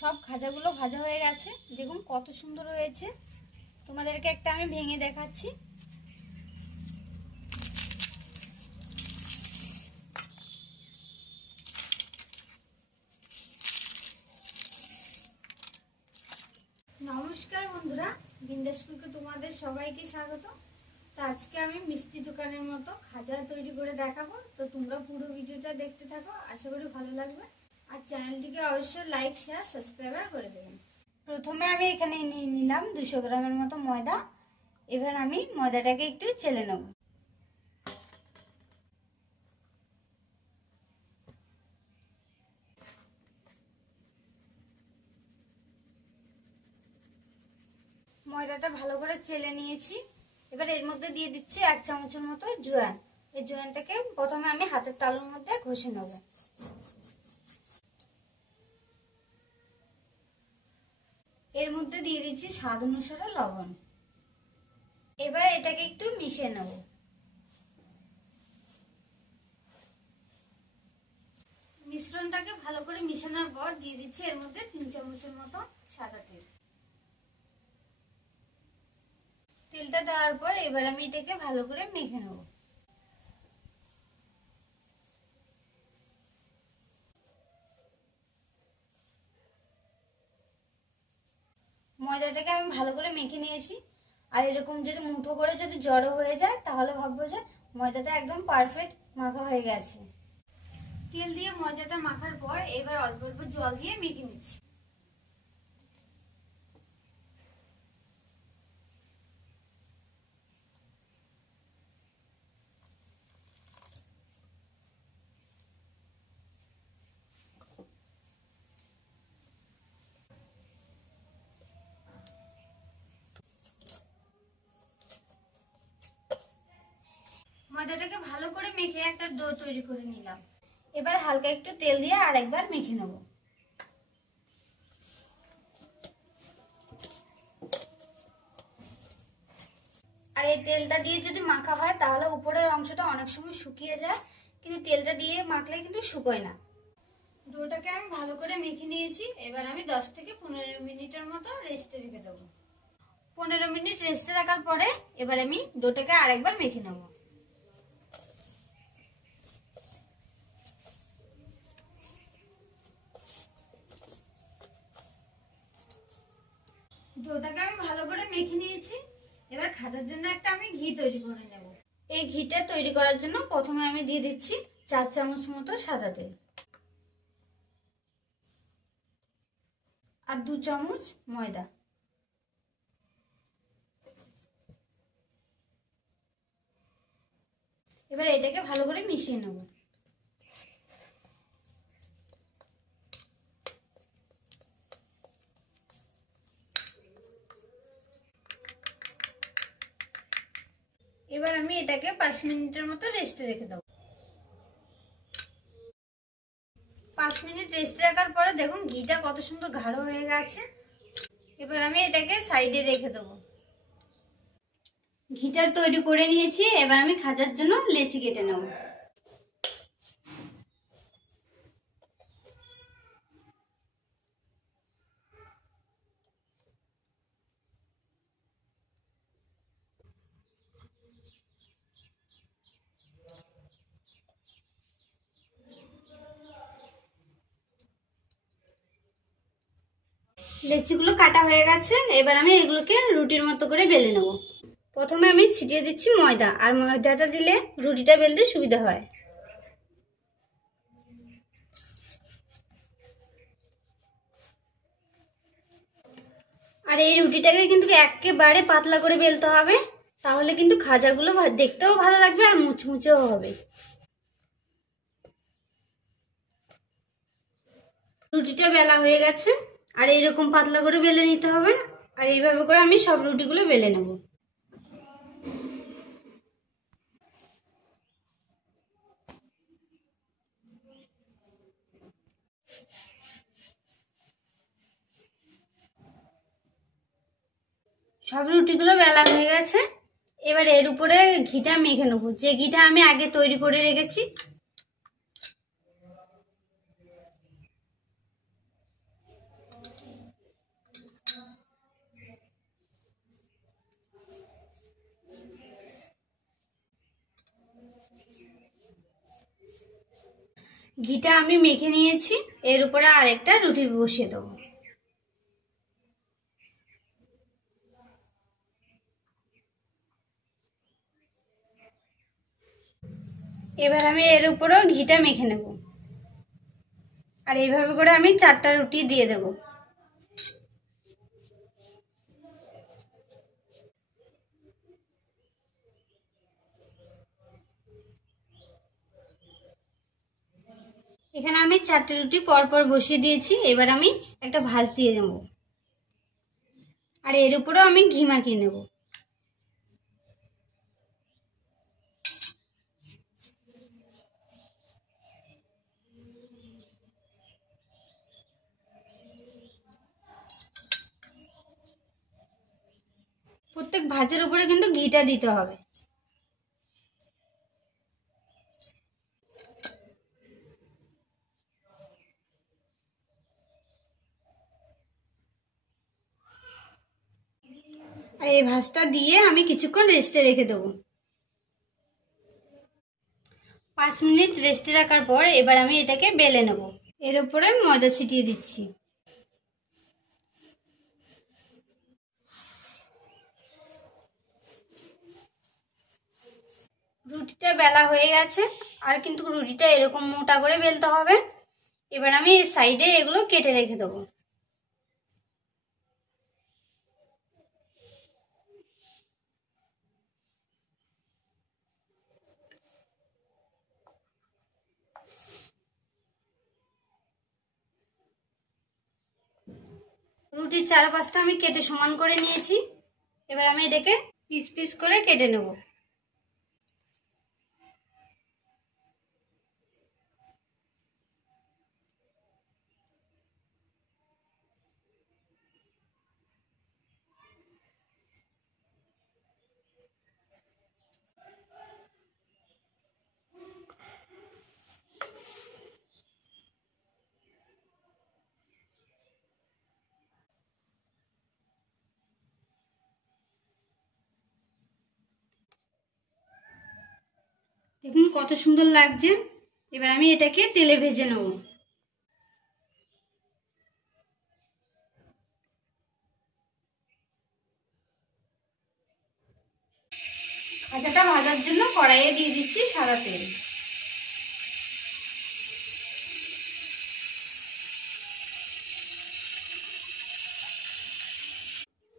সব খাজাগুলো ভাজা হয়ে গেছে, দেখুন কত সুন্দর হয়েছে। তোমাদেরকে একটা আমি ভেঙে দেখাচ্ছি। নমস্কার বন্ধুরা, বিন্দাস কুকে তোমাদের সবাইকে স্বাগত। তো আজকে আমি মিষ্টি দোকানের মতো খাজা তৈরি করে দেখাবো। তো তোমরা পুরো ভিডিওটা দেখতে থাকো, আশা করি ভালো লাগবে। আর চ্যানেলটিকে অবশ্যই লাইক শেয়ার সাবস্ক্রাইব করে দেবেন। প্রথমে আমি এখানে নিয়ে নিলাম 200 গ্রামের মতো ময়দা। এবার আমি ময়দাটাকে একটু চেলে নেব। ময়দাটা ভালো করে চেলে নিয়েছি। এবার এর মধ্যে দিয়ে দিচ্ছি 1 চামচের মতো জোয়ান। এই জোয়ানটাকে প্রথমে আমি হাতের তালুর মধ্যে ঘষে নেব। এর মধ্যে দিয়ে দিচ্ছি স্বাদ অনুসারে লবণ। এবার এটাকে একটু মিশিয়ে নেব। মিশ্রণটাকে ভালো করে মিশানোর পর দিয়ে দিচ্ছি এর মধ্যে 3 চামচের মতো সাদা তেল। তেলটা দেওয়ার পর এবার আমি এটাকে ভালো করে মেখে নেব। ময়দাটাকে আমি ভালো করে মেখে নিয়েছি। আর এরকম যদি মুঠো করে যদি জড়ো হয়ে যায় তাহলে ভাববো যে ময়দাটা একদম পারফেক্ট মাখা হয়ে গেছে। তেল দিয়ে ময়দাটা মাখার পর এবার অল্প অল্প জল দিয়ে মেখে নিচ্ছি। ময়দাটাকে ভালো করে মেখে একটা ডো তৈরি করে নিলাম। এবার হালকা একটু তেল দিয়ে আরেকবার মেখে নেব। আর এই তেলটা দিয়ে যদি মাখা হয় তাহলে উপরের অংশটা অনেক সময় শুকিয়ে যায়, কিন্তু তেলটা দিয়ে মাখলে কিন্তু শুকোয় না। ডোটাকে আমি ভালো করে মেখে নিয়েছি। এবার আমি 10 থেকে 15 মিনিটের মতো রেস্টে রেখে দেবো। 15 মিনিট রেস্টে রাখার পরে এবার আমি ডোটাকে আরেকবার মেখে নেব। ডোটাকে আমি ভালো করে মেখে নিয়েছি। এবার খাজার জন্য একটা আমি ঘি তৈরি করে নেব। এই ঘিটা তৈরি করার জন্য প্রথমে আমি দিয়ে দিচ্ছি 4 চামচ মতো সাদা তেল আর 2 চামচ ময়দা। এবার এটাকে ভালো করে মিশিয়ে নেব। এবার আমি এটাকে 5 মিনিটের মতো রেস্টে রেখে দেবো। 5 মিনিট রেস্টে রাখার পরে দেখুন ঘিটা কত সুন্দর গাঢ় হয়ে গেছে। এবার আমি এটাকে সাইডে রেখে দেবো। ঘিটা তৈরি করে নিয়েছি। এবার আমি খাজার জন্য লেচি কেটে নেব। লেচিগুলো কাটা হয়ে গেছে। এবার আমি এগুলোকে রুটির মতো করে বেলে নেব। প্রথমে আমি ছিটিয়ে দিচ্ছি ময়দা, আর ময়দাটা দিলে রুটিটা বেলতে সুবিধা হয়। আর এই রুটিটাকে কিন্তু একেবারে পাতলা করে বেলতে হবে, তাহলে কিন্তু খাজাগুলো দেখতেও ভালো লাগবে আর মুচমুচেও হবে। রুটিটা বেলা হয়ে গেছে। আর এইরকম পাতলা করে বেলে নিতে হবে। আর এইভাবে করে আমি সব রুটিগুলো বেলে নেব। সব রুটিগুলো বেলা হয়ে গেছে। এবার এর উপরে ঘিটা মেখে নেব, যে ঘিটা আমি আগে তৈরি করে রেখেছি। ঘিটা আমি মেখে নিয়েছি, এর উপরে আরেকটা রুটি বসিয়ে দেবো। এবার আমি এর উপরেও ঘিটা মেখে নেব, আর এইভাবে করে আমি 4টা রুটি দিয়ে দেব। এখানে আমি 4টে রুটি পরপর বসিয়ে দিয়েছি। এবার আমি একটা ভাঁজ দিয়ে দেব, আর এর উপরেও আমি ঘি মাখিয়ে নেব। প্রত্যেক ভাঁজের উপরে কিন্তু ঘিটা দিতে হবে। আর এই ভাঁজটা দিয়ে আমি কিছুক্ষণ রেস্টে রেখে দেবো। 5 মিনিট রেস্টে রাখার পর এবার আমি এটাকে বেলে নেব। এর উপরে ময়দা ছিটিয়ে দিচ্ছি। রুটিটা বেলা হয়ে গেছে, আর কিন্তু রুটিটা এরকম মোটা করে বেলতে হবে। এবার আমি এই সাইডে এগুলো কেটে রেখে দেবো। রুটির 4-5টা আমি কেটে সমান করে নিয়েছি। এবার আমি এটাকে পিস পিস করে কেটে নেব। দেখুন কত সুন্দর লাগছে। এবার আমি এটাকে তেলে ভেজে নেব। খাজাটা ভাজার জন্য কড়াইয়ে দিয়ে দিচ্ছি সাদা তেল।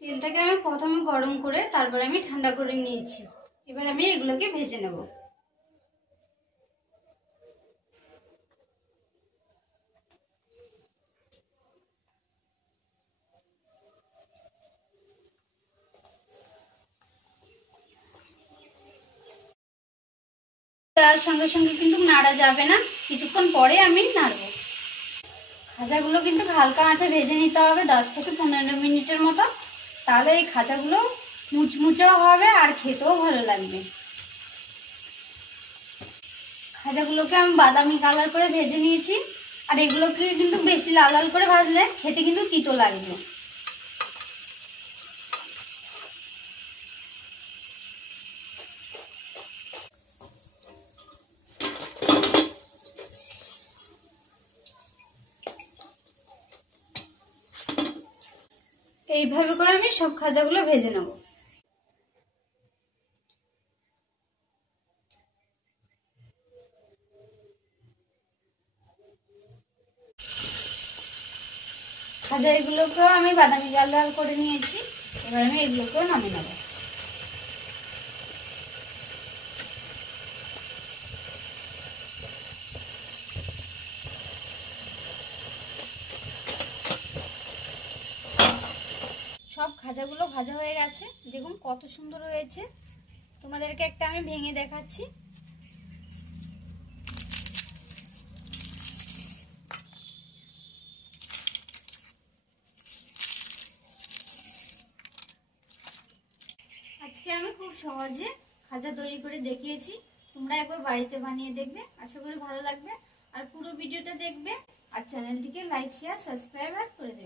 তেলটাকে আমি প্রথমে গরম করে তারপরে আমি ঠান্ডা করে নিয়েছি। এবার আমি এগুলোকে ভেজে নেব। তার সঙ্গে সঙ্গে কিন্তু নাড়া যাবে না, কিছুক্ষণ পরে আমি নাড়ব। খাজাগুলো কিন্তু হালকা আঁচে ভেজে নিতে হবে 10 থেকে 15 মিনিটের মতো, তাহলে এই খাজাগুলো মুচমুচেও হবে আর খেতেও ভালো লাগবে। খাজাগুলোকে আমি বাদামি কালার করে ভেজে নিয়েছি, আর এগুলোকে কিন্তু বেশি লাল লাল করে ভাজলে খেতে কিন্তু তিতো লাগবে। এইভাবে করে আমি সব খাজাগুলো ভেজে নেব। খাজা এগুলোকেও আমি বাদামি লাল লাল করে নিয়েছি। এবার আমি এগুলোকেও নামিয়ে নেব। সব খাজাগুলো ভাজা হয়ে গেছে, দেখুন কত সুন্দর হয়েছে। তোমাদেরকে একটা আমি ভেঙে দেখাচ্ছি। আজকে আমি খুব সহজে খাজা তৈরি করে দেখিয়েছি। তোমরা একবার বাড়িতে বানিয়ে দেখবে, আশা করি ভালো লাগবে। আর পুরো ভিডিওটা দেখবে, আর চ্যানেলটিকে লাইক শেয়ার সাবস্ক্রাইব করে দেবে।